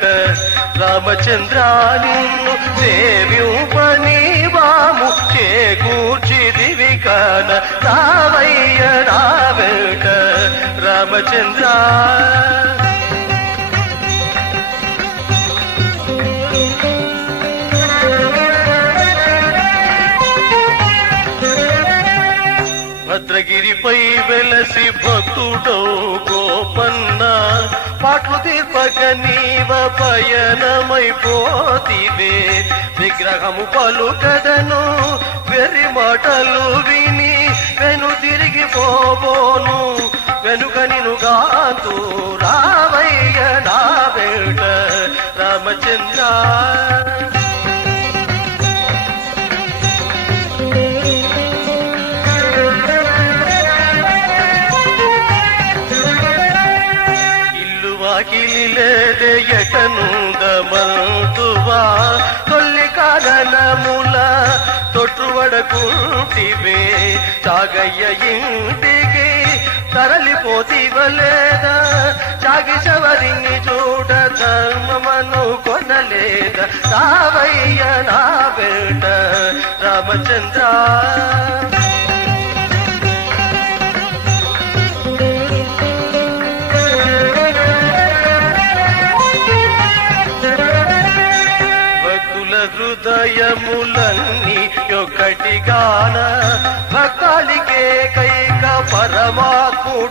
వేట రామచంద్ర నిన్ను సేవ్యుపని వాము చేకూర్చిదివి కాన రావయ్య నా వేట రామచంద్ర. భద్రగిరిపై వెలసి భక్తుడో గోపన్న పాట్లు తీర్పక నీవ పయనమైపోతివే విగ్రహము పలుకదను వెర్రి మాటలు విని వెను తిరిగి పోబోను వెనుక నినుగాంతు రావయ్య నా వేట రామచంద్ర. వాకిలిలేదే ఎటనుందమంతువా తొల్లి కారణముల తొట్టువడకుంటివే సాగయ్య ఇంటికి తరలిపోతివలేదా సాగి శవరిని చూడ ధర్మమను కొనలేదా రావయ్య నా వేట రామచంద్ర. హృదయములన్నీ యొక్కటిగాన భక్తాలికే కైక పరమాత్ముడవుగాన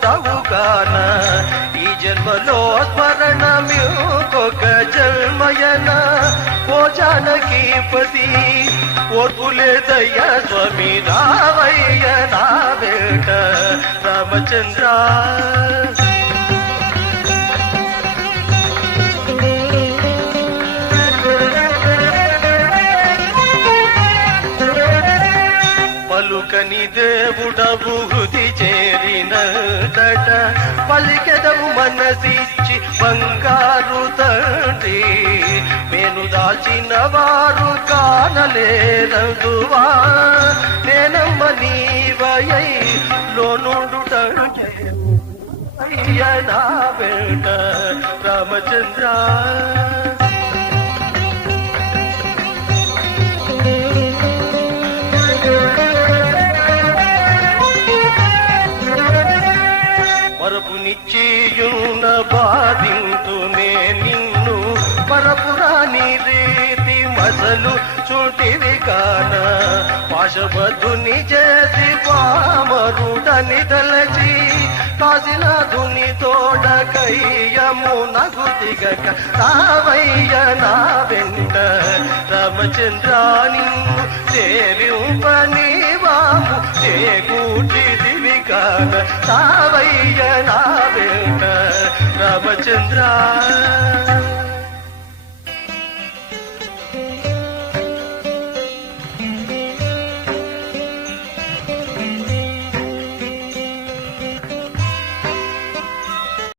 ఈ జన్మలో స్మరణమ్యుకొక జన్మయన ఓ జానకీపతి ఓర్పులేదయ్య స్వామి రావయ్య నా వేట రామచంద్ర. పలుకని దేవుడవు హృది చేరినదట పలికెదవు మనసిచ్చి బంగారు తండ్రి మేను దాల్చిన వారు కానలేదందువా నేనమ్మ నీవయై లోనుండుట అయ్య నా వేట రామచంద్ర. మరపునిచ్చియున్న బాధింతునే నిన్ను మరపురాని రీతి మసలు చుటివి కాన పాశబద్ధుని చేసి పామరుడని తలచి కాశీనాథుని తోడ కయ్యము నగు దిగక రావయ్య నా వెంట రామచంద్ర నిన్ను సేవింపని వాము చేకూర్చిదివి కాన రావయ్య నా వేట రామచంద్ర.